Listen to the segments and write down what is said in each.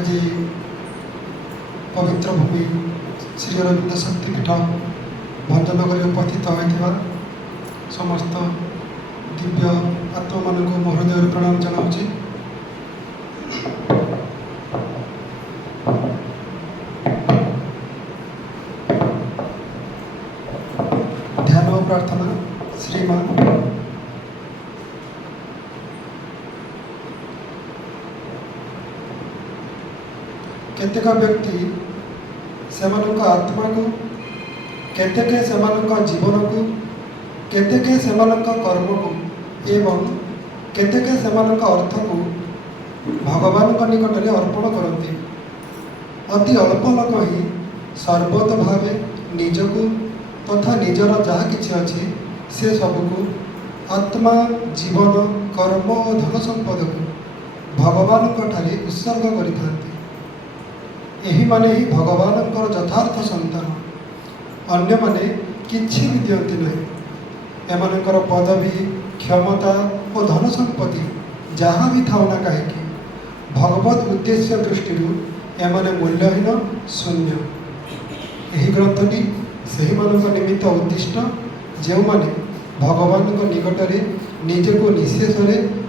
आज पवित्र भूमि श्री अरविंद शक्तिपीठ भंजनगर उपस्थित होता समस्त दिव्य आत्मा मान मो हृदय प्रणाम जनाऊँगी। ध्यान और प्रार्थना श्रीमान केतेक व्यक्ति सेमानक आत्मा को केतेके सेमानक जीवन को केतेके सेमानक कर्म को एवं केतेके सेमानक अर्थ को भगवान निकट में अर्पण करती। अति अल्प लोक ही सर्वत भाव निजको तथा निजर जहाँ किछि अछि से सबको आत्मा जीवन कर्म और धन संपद को भगवान ठारे उत्सर्ग करिथांती। एही माने ही भगवान यथार्थ संतान। अन्य माने किछि भी दियंती नहीं। एमानकर पदवी क्षमता और धन संपत्ति जहाँ भी थाउ ना कहीं भगवत उद्देश्य दृष्टि एमाने मूल्यहीन शून्य। यही ग्रंथटी सही मानक निमित्त उद्दिष्ट जो माने भगवान निकट में निजको निशेष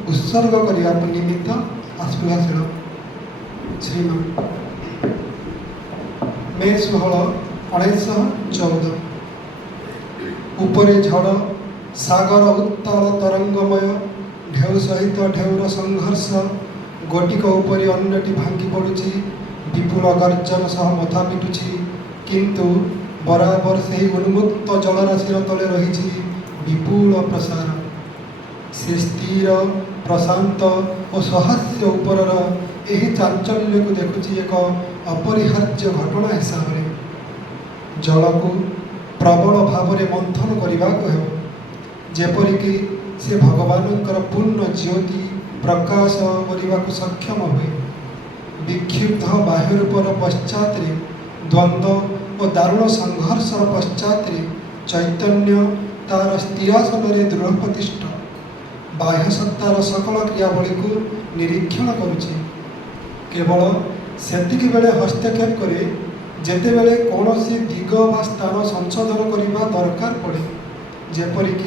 उत्सर्ग करने निमित्त आस्पृहाशील। श्रीमान मे 16, 1914 उपरे झड़ सागर उत्ताल तरंगमय ढेउ सहित ढेउर संघर्ष गोटिक उपरी अन्यटी भांगी पड़ुछि विपुल गर्जन सह मथा पिटुछि किंतु बराबर से ही उन्मुक्त जलराशि तले रही विपुल प्रसार। से स्थिर प्रशांत और सहास्य उपरर यही चांचल्य को देखुची एक अपरिहार्य घटना हिसाब से जल को प्रबल भाव में मंथन करने को जेपरिक से भगवानंकर पूर्ण ज्योति प्रकाश करने को सक्षम हुए। विक्षिप्त बाह्य रूपर पश्चात द्वंद्व और दारुण संघर्ष पश्चात चैतन्य तार स्थिरासन में दृढ़ प्रतिष्ठ बाह्य सत्तार सकल क्रियावली को निरीक्षण करुछि। केवल सेतिक बेले हस्तक्षेप करे जेते बेले कौनसी दिग व स्थान संशोधन करने दरकार पड़े। जेपरिक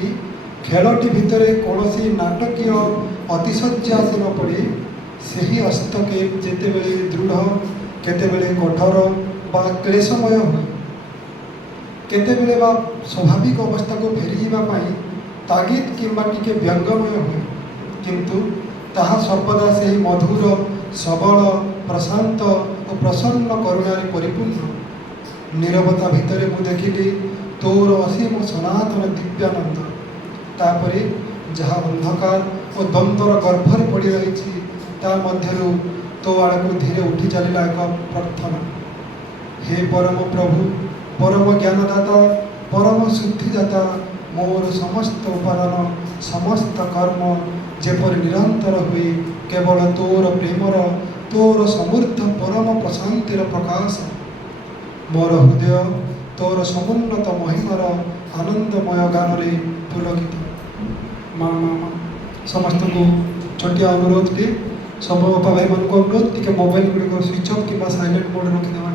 खेलटी भितर कौनसी नाटकीय अतिशଯ୍य आसी न पड़े सही हस्तक्षेप जेते बेले दृढ़ केते बेले कठोर बा क्लेशमय हुए केते बेले बा स्वाभाविक अवस्था को फेरी जावाई तागिद किंबा टिके व्यंगमय हुए किंतु ताहा सर्वदा से ही मधुर सबल प्रशांत और प्रसन्न करुणारे परिपूर्ण। नीरवता भितर मु देखिली तोर असीम सनातन दिव्यानंद। तापरे जहाँ अंधकार और द्वंद्वर गर्भरे पड़ रही ता मध्यरु तो आड़ को धीरे उठी चलला एक प्रार्थना। हे परम प्रभु परम ज्ञानदाता परम शुद्धिदाता मोर समस्त उपादान समस्त कर्म जेपर निरंतर हुए केवल तोर प्रेमर तोर समृद्ध परम प्रशांतिर प्रकाश। मोर हृदय तोर समुन्नत महिमार आनंदमय गान रे पुलकित। माँ समस्त को छोटिया अनुरोध के सब बापा भाई मान को अनुरोध टी मोबाइल गुड़िक स्विच ऑफ कि साइलेंट मोड रखिदेवा।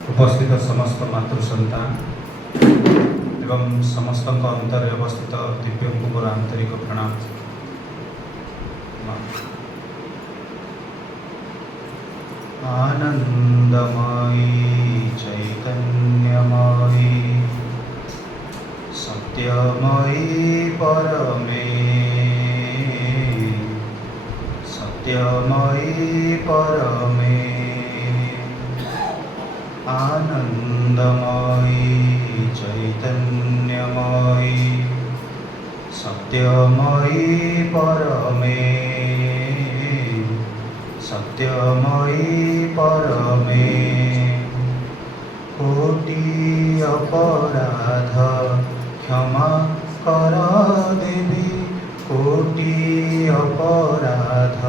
उपस्थित समस्त मातृ सन्तान एवं समस्त अंतरे अवस्थित दिव्यों को आंतरिक प्रणाम। आनंदमयी चैतन्यमयी सत्यमयी परमे सत्यमयी परमे आनंदमयी चैतन्यमयी सत्यमयी परमे सत्यमयी परमे कोटि अपराध क्षमा कर देवी कोटि अपराध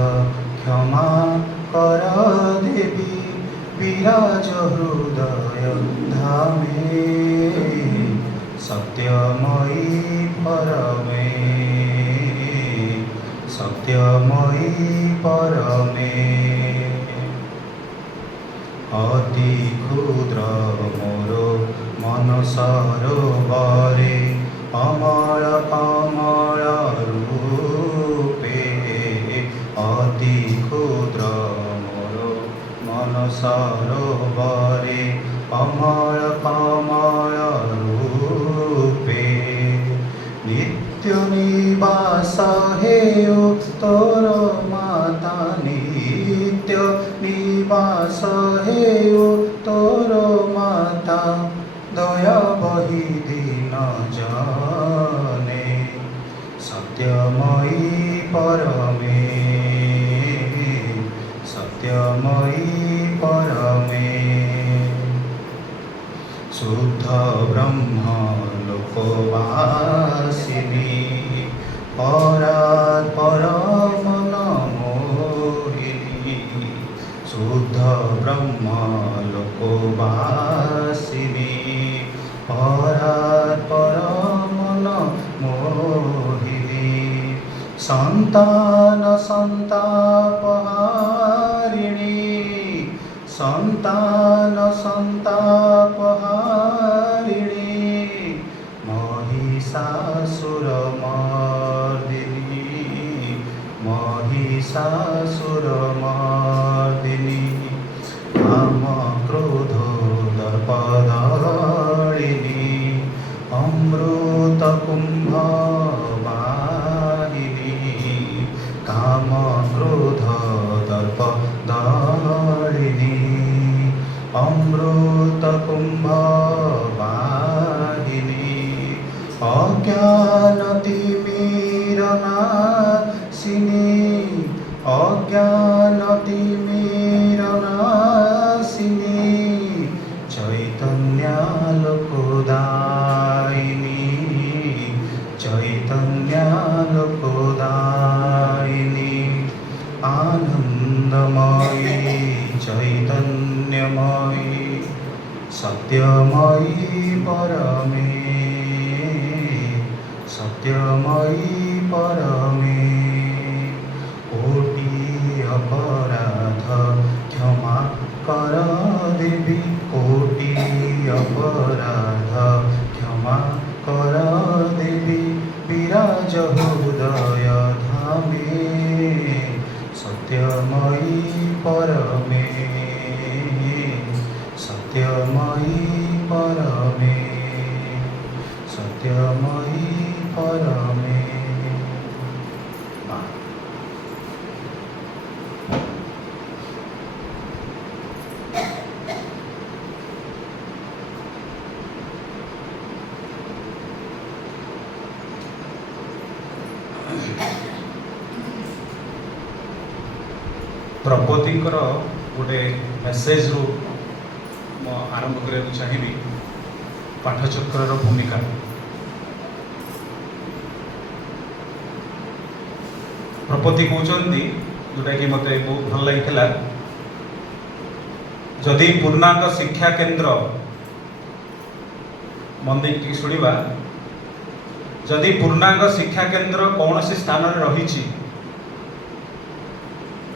क्षमा कर देवी विराज हृदय धामे सत्यमयी परमे सत्यमयी परमे अति क्षुद्र मोर मन सरोवरे अमल कमल रूपे अति क्षुद्र मोर मन सरोवरे अमल कमल रूपे नित्य निवास हेयो तोर माता नित्य निवास हेयो तोर माता दया बही दिन जाने सत्यमयी परमे सत्यमयी परमे शुद्ध ब्रह्म लोकवासिनी परात् परम मोहिनी शुद्ध ब्रह्म लोकवासिनी परात् परम मोहिनी संतान संतापहारिणी संतान संतापहारिणी महिषासुरमर्दिनी महिषासुरमर्दिनी काम क्रोध दर्पदारिणी अमृत कुंभ वाहिनी काम क्रोध दर्पदारिणी अमृत कुंभ वाहिनी अज्ञानतिमिरनाशिनी अज्ञानतिमिरनाशिनी चैतन्यालोकदायिनी चैतन्यालोकदायिनी आनंदमयी चैतन्यमयी सत्यमयी परमे सत्यमयी परमे कोटि अपराध क्षमा कर देवी कोटि अपराध क्षमा कर देवी विराज हृदय धामे सत्यमयी परमे सत्यमयी परमे सत्यमयी परमे द्रौपदीଙ୍କର गोटे मेसेज रु आरंभ करने चाहिए पाठचक्र भूमिका। द्रौपदी कहते जोटा कि मत बहुत भल लगी जदि पूर्णांग शिक्षा केंद्र मन देख शुणा जदि पूर्णांग शिक्षा केंद्र कौन सी स्थान रही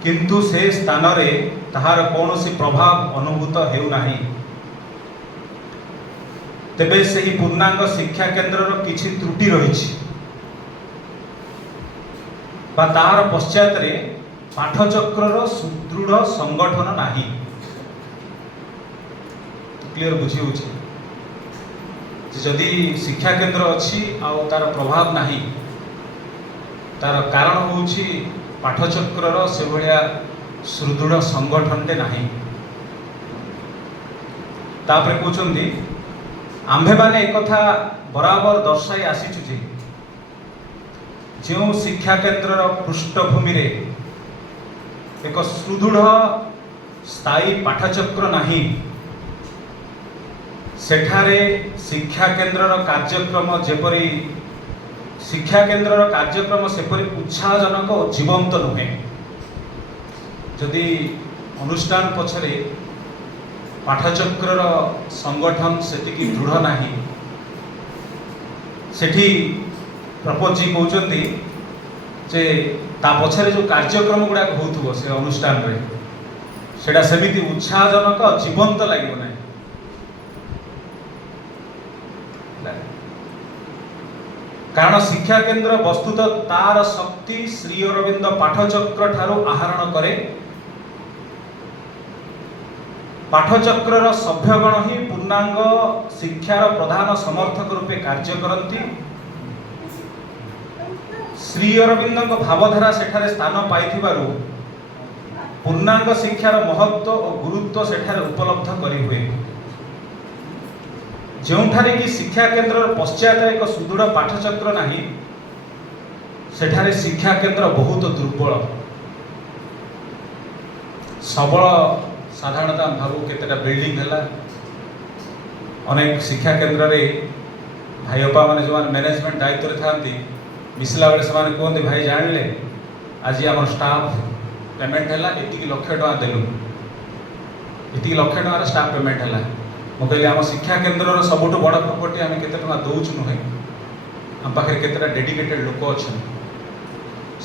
किंतु से स्थान रे ताहार कौन सी प्रभाव अनुभूत हेउना तेबे से ही पूर्णांग शिक्षा केंद्र किछि त्रुटि रही तार पश्चात रे पाठचक्र सुदृढ़ संगठन नाही। क्लियर बुझी होछि जदि शिक्षा केंद्र अच्छी आउ तार प्रभाव नाही तार कारण होछि पाठचक्र से भाया सुदृढ़ संगठन टे नाही। तापर कहते आम्भे माने एक कथा बराबर दर्शाई आसीचु जे जो शिक्षा केंद्र पृष्ठभूमि रे एक सुदृढ़ स्थायी पाठचक्र नाही सेठारे शिक्षा केंद्र कार्यक्रम जेपरी शिक्षा केंद्र कार्यक्रम सेपरी उत्साहजनक और जीवंत नुहे। जदि अनुष्ठान पछरे पाठचक्र संगठन सेतिकी दृढ़ नाही सेठी प्रपोज जी कहते जे ता पछरे जो कार्यक्रम गुड़ा होथुबो से अनुष्ठान रे सेटा सेमिति उत्साहजनक जीवंत लागिबो नाही। कारण शिक्षा केंद्र वस्तुत तार शक्ति श्री अरविंद पाठचक्र ठारू आहरण करे। पाठचक्र सभ्यगण ही पूर्णांग शिक्षार प्रधान समर्थक रूपे कार्य करती। श्री अरविंद भावधारा सेठारे स्थान पाइथिबारु पूर्णांग शिक्षार महत्व और गुरुत्व सेठारे उपलब्ध करी हुए। जोठारे कि शिक्षा केंद्र पश्चात एक सुदृढ़ पाठचक्र नाही सेठारे शिक्षा केंद्र बहुत दुर्बल सबल। साधारणतः भावु केतेटा बिल्डिंग है अनेक शिक्षा केंद्र रे भाई बापा मैंने जो मैनेजमेंट दायित्व था मिसला बेले से कहते भाई जानिले आज आम स्टाफ पेमेंट है ये लक्ष टका देलु ये लक्ष टकार स्टाफ पेमेंट है मुझे आम शिक्षा केंद्र सबुठ बड़ प्रॉपर्टी आम के दौचु नुहे आम पाखे केतेटा डेडिकेटेड लोक अच्छा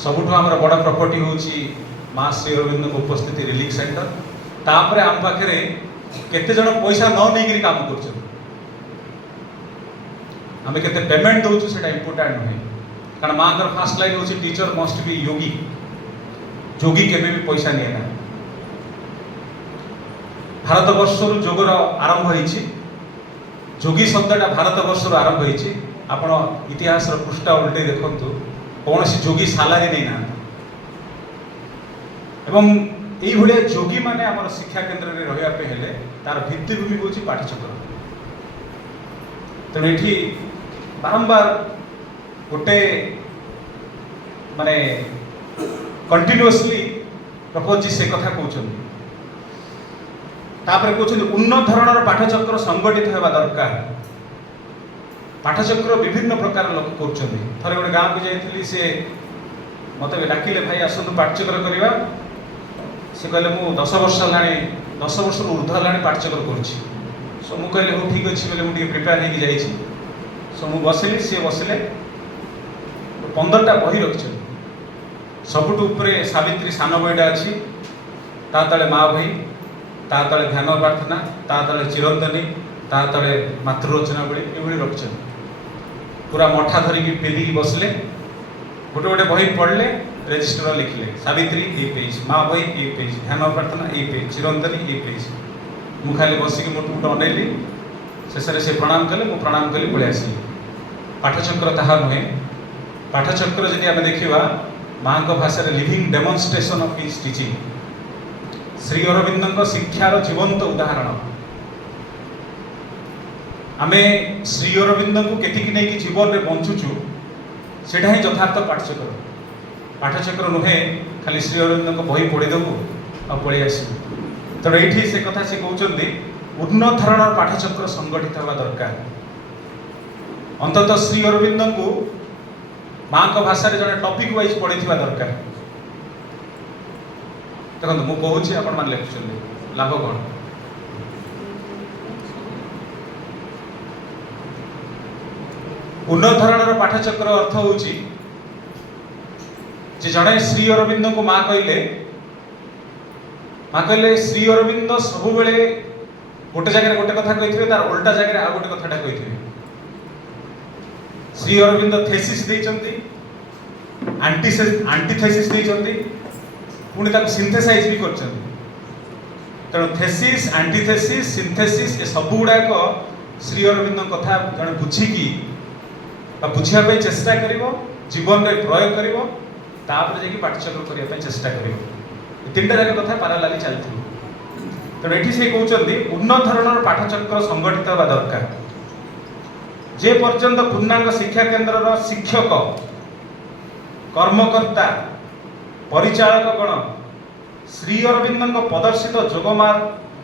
सबुठ आम बड़ प्रॉपर्टी हूँ माँ श्री अरविंद उपस्थिति रिलीफ सेंटर तापर आम पाखे केते जन पैसा न नहीं काम कर आम केते पेमेंट दौचु से इम्पोर्टाट नुहे। कारण माँ का फास्ट लाइन हूँ टीचर मस्ट बी योगी जोगी केबे भी पैसा नहीं ना। भारत वर्ष जोगर आरंभ होइछि जोगी शब्दटा भारत वर्ष आरंभ होइछि। आपण इतिहास पृष्ठा उल्टे देखंतु कौन सी जोगी सालारी नहीं ना एवं यही भाया जोगी माने आम शिक्षा केंद्र में रहा हेले तार भित्तिभूमि हूँ पाठचक्र। तेणु ये बारंबार गोटे माने कंटिन्यूअसली प्रपोज जी से कथा कहते तापर कहते उन्नत धरणर पाठचक्र संगठित होगा दरकार। पाठचक्र विभिन्न प्रकार लोक कर थे गोटे गाँव को जाइली सी मत डाकिले भाई आसतु पाठचक्र करवा से कहले मु 10 वर्ष है 10 वर्ष ऊर्ध है पाठचक्र कर सो मु कहले हो ठीक अच्छे बोले मुझे प्रिपेयर होगी जाइए सो मु बसिली सी बसिले 15टा बही रखी सबुठ उपरे सावित्री सान बहीटा अच्छी ता तले माँ बही ता तले ध्यान प्रार्थना ता तले चिरंतनी ता तले मातृरचना बड़ी ये रखी पूरा मठा धरिकी पेलिकी बसले गोटे गोटे बही पढ़ले रेजिस्टर लिखले सावित्री ये पेज माँ बही ये पेज ध्यान प्रार्थना ये पेज चिरंतनी ये पेज मु खाली बसिकी मोट मोट अनैली शेष से प्रणाम कले मु प्रणाम कली पलि आसली। पाठचक्र ताहा नुहे। पाठचक्र जदि आम देखा माँ को भाषा living demonstration of his teaching Shri Aurobindo शिक्षार जीवंत उदाहरण। आमे श्री अरविंद को केतिकी नहीं जीवन में बंचुचु सेटा ही यथार्थ पाठचक्र। ପାଠଚକ୍ର ନୁହେଁ ଖାଲି ଶ୍ରୀ ଅରବିନ୍ଦଙ୍କ ବହି ପଢ଼ିଦେବୁ ଆଉ ପଳେଇ ଆସିବୁ। ତେଣୁ ଏଇଠି ସେ କଥା ସେ କହୁଛନ୍ତି ଉନ୍ନତ ଧରଣର ପାଠଚକ୍ର ସଂଗଠିତ ହେବା ଦରକାର। ଅନ୍ତତଃ ଶ୍ରୀ ଅରବିନ୍ଦଙ୍କୁ ମାଙ୍କ ଭାଷାରେ ଜଣେ ଟପିକ ୱାଇଜ ପଢ଼ିଥିବା ଦରକାର। ଦେଖନ୍ତୁ ମୁଁ କହୁଛି ଆପଣମାନେ ଲେଖୁଛନ୍ତି, ଲାଭ କ'ଣ? ଉନ୍ନତ ଧରଣର ପାଠଚକ୍ର ଅର୍ଥ ହେଉଛି ଯେ ଜଣେ ଶ୍ରୀ ଅରବିନ୍ଦଙ୍କୁ ମା କହିଲେ ଶ୍ରୀ ଅରବିନ୍ଦ ସବୁବେଳେ ଗୋଟେ ଜାଗାରେ ଗୋଟେ କଥା କହିଥିବେ, ତାର ଓଲଟା ଜାଗାରେ ଆଉ ଗୋଟେ କଥାଟା କହିଥିବେ। ଶ୍ରୀ ଅରବିନ୍ଦ ଥେସିସ୍ ଦେଇଛନ୍ତି, ଆଣ୍ଟିଥେସିସ୍ ଦେଇଛନ୍ତି, ପୁଣି ତାକୁ ସିନ୍ଥେସାଇଜ ବି କରିଛନ୍ତି। ତେଣୁ ଥେସିସ୍, ଆଣ୍ଟିଥେସିସ୍, ସିନ୍ଥେସିସ୍ ଏ ସବୁ ଗୁଡ଼ାକ ଶ୍ରୀ ଅରବିନ୍ଦଙ୍କ କଥା ଜଣେ ବୁଝିକି ବା ବୁଝିବା ପାଇଁ ଚେଷ୍ଟା କରିବ, ଜୀବନରେ ପ୍ରୟୋଗ କରିବ, ତାପରେ ଯାଇକି ପାଠଚକ୍ର କରିବା ପାଇଁ ଚେଷ୍ଟା କରିବ। ତିନିଟା ଯାକ କଥା ପାରାଲାଲି ଚାଲିଥିବ। ତେଣୁ ଏଠି ସେ କହୁଛନ୍ତି ଉନ୍ନତ ଧରଣର ପାଠଚକ୍ର ସଂଗଠିତ ହେବା ଦରକାର। ଯେ ପର୍ଯ୍ୟନ୍ତ ପୂର୍ଣ୍ଣାଙ୍ଗ ଶିକ୍ଷା କେନ୍ଦ୍ରର ଶିକ୍ଷକ, କର୍ମକର୍ତ୍ତା, ପରିଚାଳକ ଗଣ ଶ୍ରୀ ଅରବିନ୍ଦଙ୍କ ପ୍ରଦର୍ଶିତ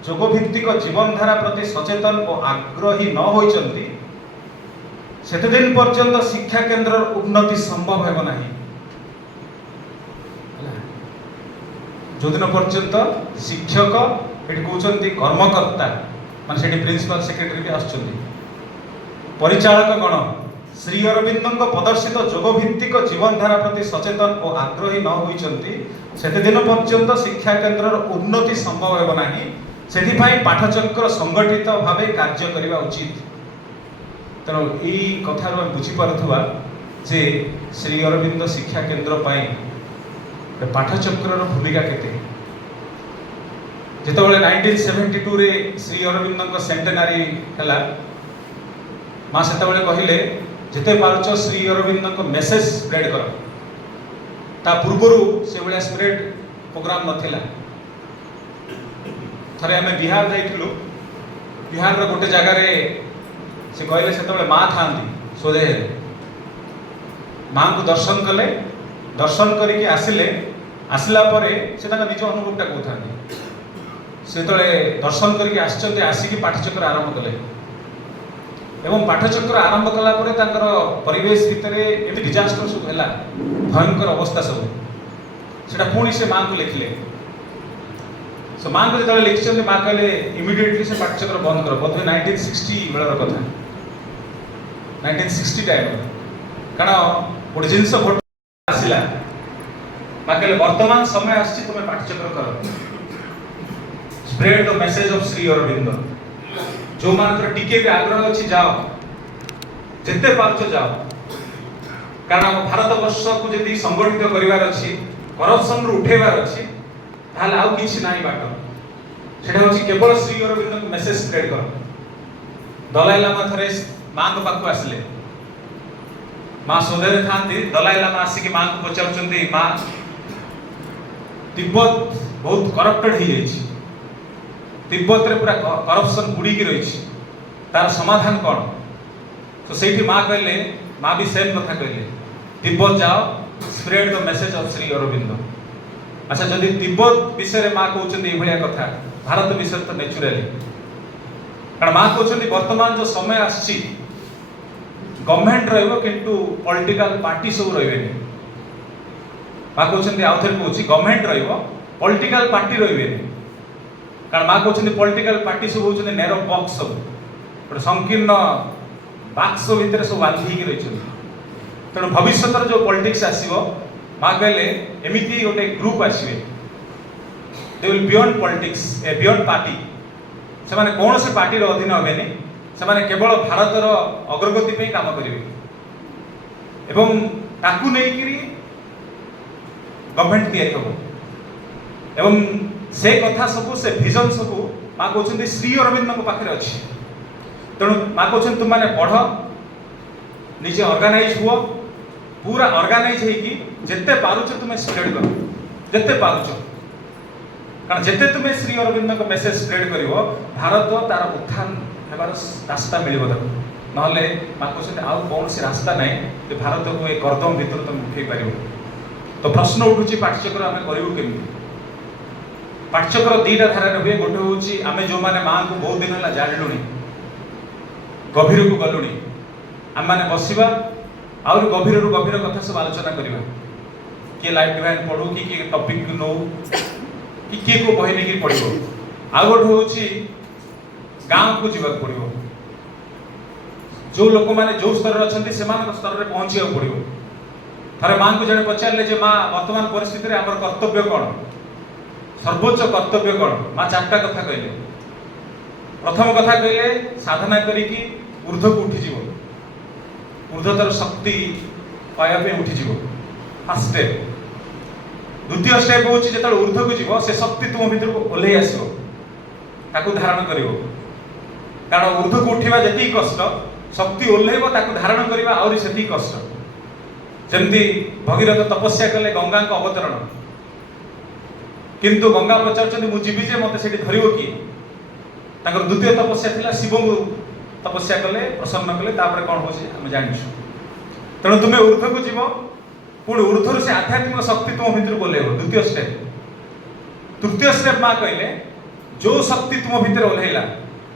ଯୋଗଭିତ୍ତିକ ଜୀବନଧାରା ପ୍ରତି ସଚେତନ ଓ ଆଗ୍ରହୀ ନ ହୋଇଛନ୍ତି, ସେତେଦିନ ପର୍ଯ୍ୟନ୍ତ ଶିକ୍ଷା କେନ୍ଦ୍ରର ଉନ୍ନତି ସମ୍ଭବ ହେବ ନାହିଁ। ଯୋଉଦିନ ପର୍ଯ୍ୟନ୍ତ ଶିକ୍ଷକ, ଏଠି କହୁଛନ୍ତି କର୍ମକର୍ତ୍ତା, ମାନେ ସେଠି ପ୍ରିନ୍ସିପାଲ ସେକ୍ରେଟାରୀ ବି ଆସୁଛନ୍ତି, ପରିଚାଳକ ଗଣ ଶ୍ରୀ ଅରବିନ୍ଦଙ୍କ ପ୍ରଦର୍ଶିତ ଯୋଗଭିତ୍ତିକ ଜୀବନଧାରା ପ୍ରତି ସଚେତନ ଓ ଆଗ୍ରହୀ ନ ହୋଇଛନ୍ତି, ସେତେଦିନ ପର୍ଯ୍ୟନ୍ତ ଶିକ୍ଷା କେନ୍ଦ୍ରର ଉନ୍ନତି ସମ୍ଭବ ହେବ ନାହିଁ। ସେଥିପାଇଁ ପାଠଚକ୍ର ସଂଗଠିତ ଭାବେ କାର୍ଯ୍ୟ କରିବା ଉଚିତ। ତେଣୁ ଏଇ କଥାରୁ ଆମେ ବୁଝିପାରୁଥିବା ଯେ ଶ୍ରୀ ଅରବିନ୍ଦ ଶିକ୍ଷା କେନ୍ଦ୍ର ପାଇଁ ପାଠଚକ୍ରର ଭୂମିକା କେତେ। ଯେତେବେଳେ 1972ରେ ଶ୍ରୀ ଅରବିନ୍ଦଙ୍କ ସେଣ୍ଟେନାରୀ ହେଲା, ମା ସେତେବେଳେ କହିଲେ ଯେତେ ପାରୁଛ ଶ୍ରୀ ଅରବିନ୍ଦଙ୍କ ମେସେଜ ସ୍ପ୍ରେଡ କର। ତା ପୂର୍ବରୁ ସେଭଳିଆ ସ୍ପ୍ରେଡ ପ୍ରୋଗ୍ରାମ ନଥିଲା। ଥରେ ଆମେ ବିହାର ଯାଇଥିଲୁ, ବିହାରର ଗୋଟେ ଜାଗାରେ ସେ କହିଲେ ସେତେବେଳେ ମା ଥାଆନ୍ତି ସ୍ୱଦେହରେ, ମାଙ୍କୁ ଦର୍ଶନ କଲେ, ଦର୍ଶନ କରିକି ଆସିଲା ପରେ ସେ ତାଙ୍କ ନିଜ ଅନୁଭବଟା କହୁଥାନ୍ତି। ସେ ଯେତେବେଳେ ଦର୍ଶନ କରିକି ଆସିଛନ୍ତି, ଆସିକି ପାଠଚକ୍ର ଆରମ୍ଭ କଲେ ଏବଂ ପାଠଚକ୍ର ଆରମ୍ଭ କଲା ପରେ ତାଙ୍କର ପରିବେଶ ଭିତରେ ଏମିତି ଡିଜାଷ୍ଟର ସବୁ ହେଲା, ଭୟଙ୍କର ଅବସ୍ଥା ସବୁ, ସେଟା ପୁଣି ସେ ମାଙ୍କୁ ଲେଖିଲେ। ସେ ମାଙ୍କୁ ଯେତେବେଳେ ଲେଖିଛନ୍ତି, ମା କହିଲେ ଇମିଡିଏଟଲି ସେ ପାଠଚକ୍ର ବନ୍ଦ କର। ବୋଧହୁଏ 1960 ବେଳର କଥା, 1960 ଟାଇମ୍। କାରଣ ଗୋଟେ ଜିନିଷ ଆସିଲା, ମା କହିଲେ ବର୍ତ୍ତମାନ ସମୟ ଆସିଛି, ତୁମେ ପାଠଚକ୍ର କର, spread the message of Shri Aurobindo. ଯୋଉମାନଙ୍କର ଟିକେ ବି ଆଗ୍ରହ ଅଛି ଯାଅ, ଯେତେ ପାରୁଛ ଯାଅ। କାରଣ ଆମ ଭାରତ ବର୍ଷକୁ ଯଦି ସଂଗଠିତ କରିବାର ଅଛି, କରପସନରୁ ଉଠେଇବାର ଅଛି, ତାହେଲେ ଆଉ କିଛି ନାହିଁ ବାଟ। ସେଟା ହଉଛି କେବଳ ଶ୍ରୀ ଅରବିନ୍ଦଙ୍କ ମେସେଜ ସ୍ପ୍ରେଡ କର। ଦଲାଇ ଲାମା ଥରେ ମାଙ୍କ ପାଖକୁ ଆସିଲେ, ମା ସ୍ୱଦେହରେ ଥାଆନ୍ତି। ଦଲାଇ ଲାମା ଆସିକି ମାଙ୍କୁ ପଚାରୁଛନ୍ତି, ମା ତିବ୍ବତ ବହୁତ କରପ୍ଟେଡ ହେଇଯାଇଛି, ତିବ୍ବତରେ ପୁରା କରପସନ ବୁଡ଼ିକି ରହିଛି, ତାର ସମାଧାନ କ'ଣ? ତ ସେଇଠି ମା କହିଲେ, ମା ବି ସେମ୍ କଥା କହିଲେ, ତିବ୍ବତ ଯାଅ, spread the message of Shri Aurobindo. ଆଚ୍ଛା, ଯଦି ତିବ୍ବତ ବିଷୟରେ ମା କହୁଛନ୍ତି ଏଇଭଳିଆ କଥା, ଭାରତ ବିଷୟରେ ତ ନ୍ୟାଚୁରାଲି, କାରଣ ମା କହୁଛନ୍ତି ବର୍ତ୍ତମାନ ଯୋଉ ସମୟ ଆସିଛି, ଗଭର୍ଣ୍ଣମେଣ୍ଟ ରହିବ କିନ୍ତୁ ପଲିଟିକାଲ ପାର୍ଟି ସବୁ ରହିବେନି। ମା କହୁଛନ୍ତି, ଆଉ ଥରେ କହୁଛି, ଗଭର୍ଣ୍ଣମେଣ୍ଟ ରହିବ, ପଲିଟିକାଲ ପାର୍ଟି ରହିବେନି। କାରଣ ମା କହୁଛନ୍ତି ପଲିଟିକାଲ ପାର୍ଟି ସବୁ ହଉଛନ୍ତି ନେରୋ ବକ୍ସ, ସବୁ ଗୋଟେ ସଂକୀର୍ଣ୍ଣ ବାକ୍ସ ଭିତରେ ସବୁ ବାନ୍ଧି ହେଇକି ରହିଛନ୍ତି। ତେଣୁ ଭବିଷ୍ୟତର ଯୋଉ ପଲିଟିକ୍ସ ଆସିବ, ମା କହିଲେ ଏମିତି ଗୋଟେ ଗ୍ରୁପ ଆସିବେ, ଦେ will beyond politics, beyond party. ସେମାନେ କୌଣସି ପାର୍ଟିର ଅଧୀନ ହେବେନି, ସେମାନେ କେବଳ ଭାରତର ଅଗ୍ରଗତି ପାଇଁ କାମ କରିବେ ଏବଂ ତାକୁ ନେଇକିରି ଗଭର୍ଣ୍ଣମେଣ୍ଟ ତିଆରି ହେବ। ଏବଂ ସେ କଥା ସବୁ, ସେ ଭିଜନ ସବୁ ମା କହୁଛନ୍ତି ଶ୍ରୀ ଅରବିନ୍ଦଙ୍କ ପାଖରେ ଅଛି। ତେଣୁ ମା କହୁଛନ୍ତି ତୁମମାନେ ପଢ଼, ନିଜେ ଅର୍ଗାନାଇଜ ହୁଅ, ପୁରା ଅର୍ଗାନାଇଜ ହେଇକି ଯେତେ ପାରୁଛ ତୁମେ ସ୍ପ୍ରେଡ କର, ଯେତେ ପାରୁଛ। କାରଣ ଯେତେ ତୁମେ ଶ୍ରୀ ଅରବିନ୍ଦଙ୍କ ମେସେଜ ସ୍ପ୍ରେଡ କରିବ, ଭାରତ ତାର ଉତ୍ଥାନ ହେବାର ରାସ୍ତା ମିଳିବ ତାକୁ। ନହେଲେ ମା କହୁଛନ୍ତି ଆଉ କୌଣସି ରାସ୍ତା ନାହିଁ ଯେ ଭାରତକୁ ଏ କର୍ଦ୍ଦମ ଭିତରୁ ତୁମେ ଉଠେଇ ପାରିବ। तो प्रश्न उठुची पाठ्यचक्र आम करूँ केमी पाठ्यचक्र दीटा धारा हुए गोटे हूँ आम जो मैंने माँ को बहुत दिन है जानलु गभीर को गलु आम मैंने बसवा आहुरी गभीर रु गभीर कथा सब आलोचना करवा किए लाइफ डिवाइन पढ़ू कि किए टॉपिक नौ कि किए को बही नहीं पढ़ो आउ गोटे हूँ गाँव को जीवाक पड़ो जो लोक मैंने जो स्तर अच्छा से स्तर में पहुँचा पड़ो थे माँ को जड़े पचारे माँ वर्तमान परिस्थिति में आम कर्तव्य कौन सर्वोच्च कर्तव्य कौन माँ चार्टा कथा कहले प्रथम कथा कहले साधना करी ऊर्ध्व को उठीज ऊर्ध्वतर शक्ति पाइबा उठीज फास्ट स्टेप द्वितीय स्टेप हूँ जो ऊर्ध्व को जीव से शक्ति तुम भर ओह्ल आसो धारण कर कारण ऊर्ध्व को उठा जी कष्ट शक्ति ओह्लैब धारण करवा आहरी से कष्ट जमती भगीरथ तपस्या कले गंगा अवतरण किंतु गंगा पचार मुझे जे मत से धर किए द्वितीय तपस्या थिला शिव को तपस्या कले प्रसन्न कले कौन हो जानी तेणु तुम्हें ऊर्ध्व को जीव पुणी ऊर्ध्व से आध्यात्मिक शक्ति तुम भर बोलेब द्वितीय स्टेप तृतीय स्टेप माँ कहले जो शक्ति तुम भर ओह्लैला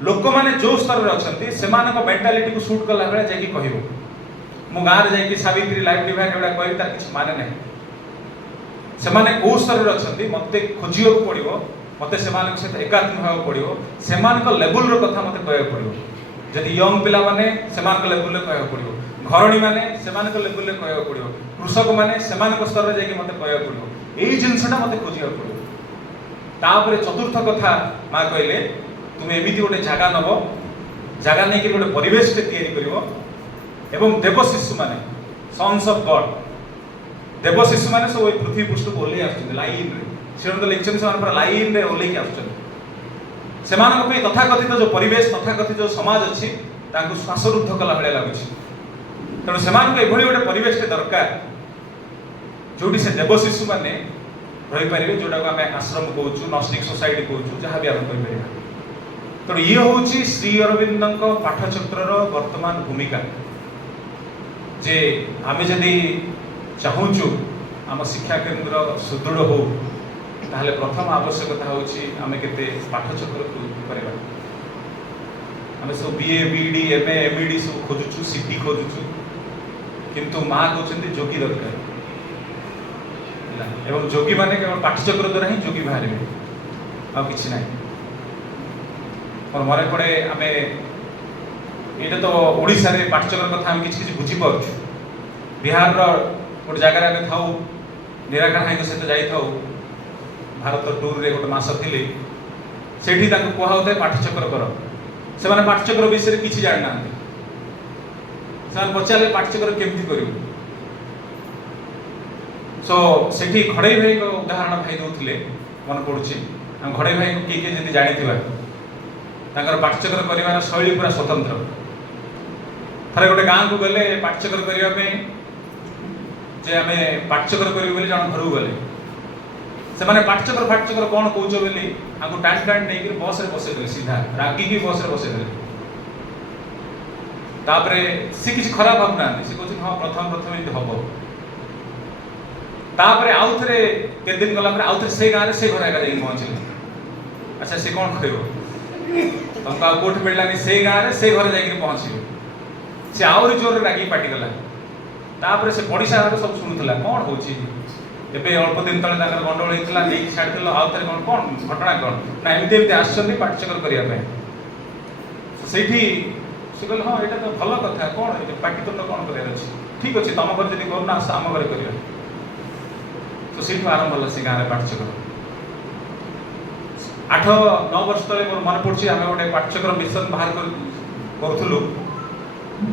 लोक मैंने जो स्तर में अच्छा से मेंटालिटी को सुट कला बेले जाकि कह मु गाँव में जाकि सावित्री लाइफ डिवाइन एवं कह तार किसी माने ना से कौ स्तर में अच्छा मत खोजा पड़ो मत से एकात्म होगा पड़ो से लेवल कथा मत कह पड़ो जदि यंग पिला माने लेवल कह पड़ो घरणी मैंने लेवल कह पड़ो कृषक मैंने स्तर में जाकि मत कह पड़ो यही जिनसा मत खोजा पड़ो तापर चतुर्थ कथा माँ कहले तुम एमती गोटे जगह नब जगह नहीं कि गोटे परिवेश एवं देव शिशु माने सन्स ऑफ गॉड देव शिशु माने सब पृथ्वी पृष्ठ को ओह्ल लाइन से लिखते से लाइन में ओह्ल से तथाकथित जो परिवेश तथाकथित जो समाज अच्छी श्वासरुद्ध कला भाया लगुच तेणु से गोटे परिवेश दरकार जोटी से देव शिशु मैंने रही पारे जोटा को आम आश्रम कहूँ नस्टिक सोसाइटी कहूँ जहाँ भी आम कहीपर तेणु ये हूँ श्री अरविंद पाठचक्र वर्तमान भूमिका जे आम जदि चाहूँ आम शिक्षा केन्द्र सुदृढ़ हो ताहले प्रथम आवश्यकता हूँ आम के पाठचक्र करवा आम सब बीए बीडी एमए एमईडी सब खोजुचु सीटी खोजुचु किंतु माँ कहते जोगी दरकार एवं जोगी माने केवल पाठचक्र द्वारा ही जोगी बाहर आ कि ना और मन पड़े आम ये तो ओडिशा रे पाठचक्र कथा आम किसी बुझीपार बिहार गोटे जगार आम था निराकार भाई सहित जाइए भारत टूर रे गोटे मास थी से कहते पाठचक्र कर से पाठचक्र विषय किसी जानी ना से पचारे पाठचक्र केमती कर सो से घड़ई भाई को उदाहरण भाई दौले मन पड़ुची घड़ई भाई को किए किए जानी पाठचक्र कर शैली पूरा स्वतंत्र थे गोटे गाँव को गले पाठचक्र करने जे आम पाठचक्र कर जन घर को गले से पाठचक्र फाटचक्र कौन कौच बोली आपको टाण टाण नहीं बस रे बसईदे सीधा रागिकी बस रे बसईदे सी किसी खराब भावना सी कहते हाँ प्रथम प्रथम ये हम तापर आउ थे के दिन गला आउ थे से गाँव से घर आगे पहुँचले अच्छा सी कौन कह तुमको कौट मिललानी से गाँव से घर जा पहुँचे सी आहरी जोर रागी पाटी गला तापर से पड़ीसा घर सब शुणुला कौन हो अल्प दिन तले गंडगोल होता नहीं छाड़ी आउ थे कौन कौन घटना कौन ना एमती एमती आसछन्ति पाठचक्र करने से कहले हाँ यहाँ तो भल कथा कौन पाटितुंड कौन कर ठीक अच्छे तुम घर जब करना आस आम घर कर तो से आरंभ है से गाँव में पाठचक्र 8-9 वर्ष तले मोर मन पड़ी आम गोटे पाठचक्र मिशन बाहर करूँ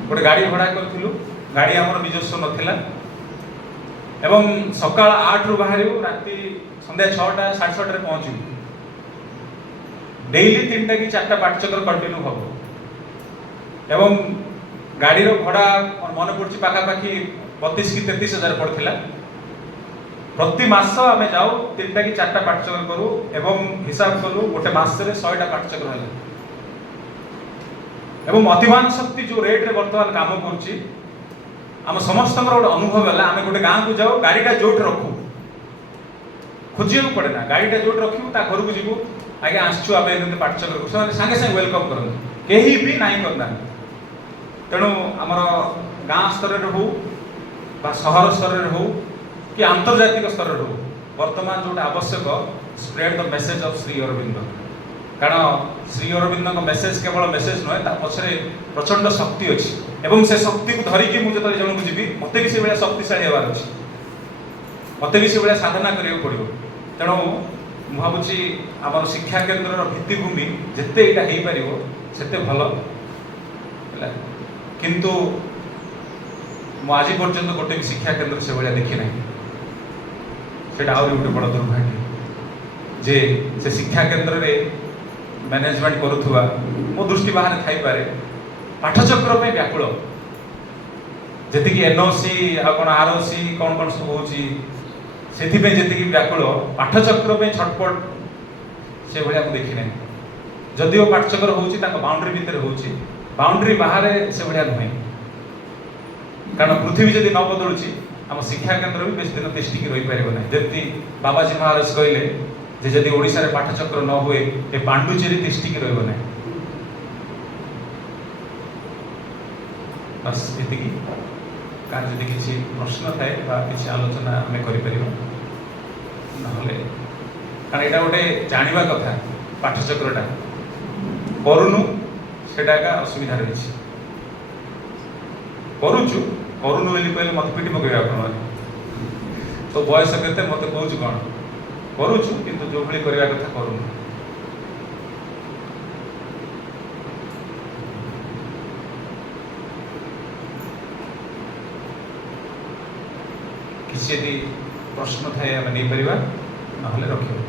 गोटे गाड़ी भड़ा करूँ गाड़ी आमर निजस्व नाला एवं सकाल 8 रु बाहर राति संध्या 6टा 6:30 पहुँचू डेली 3टा कि 4टा पाठचक्र कंटिन्यू हम एवं गाड़ी भड़ा मन पड़ी पाखापाखि 32 कि 33 हजार पड़ता प्रति मास आम जाऊ 3टा कि 4टा पाठचक्र करूँ एवं हिसाब करूँ गोटे मसरे 100टा पाठचक्र है एवं अतिमान शक्ति जो रेट रे वर्तमान काम करुच्ची आम समस्त गोटे अनुभव है आम गोटे गाँव को जाऊ गाड़ीटा जोट रखू खोजिया पड़े ना गाड़ीटा जो रखू ता घर को जीवु आगे आसचु आम एमती पाठचक्र को सागे सागे वेलकम करते कहीं भी नाई करना तेणु आमर गाँ स्तर हो सहर स्तर हो कि आंतर्जातिक स्तर हो वर्तमान जो आवश्यक spread the message of Shri Aurobindo कारण श्री अरविंद मेसेज केवल मेसेज नुहे पछरे प्रचंड शक्ति अच्छी एवं से शक्ति को धरिकी मुझे जन को जी मत भी से शक्तिशाली हबार अच्छी मत भी से साधना करा पड़ो तेणु मु भावुँ आम शिक्षा केन्द्र भित्तिभूमि जिते यहाँ हो सेते भल किंतु आज पर्यंत गोटे भी शिक्षा केन्द्र से भाया देखी ना से गोटे बड़ दुर्भाग्य जे से शिक्षा केन्द्र में मैनेजमेंट करुवा मो दृष्टि बाहर थी पारे पाठचक्र में व्याकुल जी एनओसी कौन आरओसी कौन कौन सब होती जी व्याकुल पाठचक्र में छटपट से भाया मुझे देखी ना जदिव पाठचक्र होची बाउंड्री भितर होची बाउंड्री बाहर से भाया नुहे कारण पृथ्वी जदि न बदलुची आम शिक्षा केन्द्र भी बेस दिन तिष्ठिकी रही पार ना जमी बाबाजी महाराज कहले जे जदि ओडिशा रे पाठचक्र न हुए ए पांडुचेरी तिष्ठिकी रही ना बस ये कार जदि किसी प्रश्न थाए किसी आलोचना आम कर कारण यहाँ गोटे जानवा कथा पाठचक्रटा करूनु सेटा असुविधा रही करुचु करूनु कहले मत पिटी पकड़े आप तो बयस के मत कौच कौन करुचु किंतु जो भाई करने कथा करूनु किसी यदि प्रश्न थाए आम नहीं पार ना रखिए।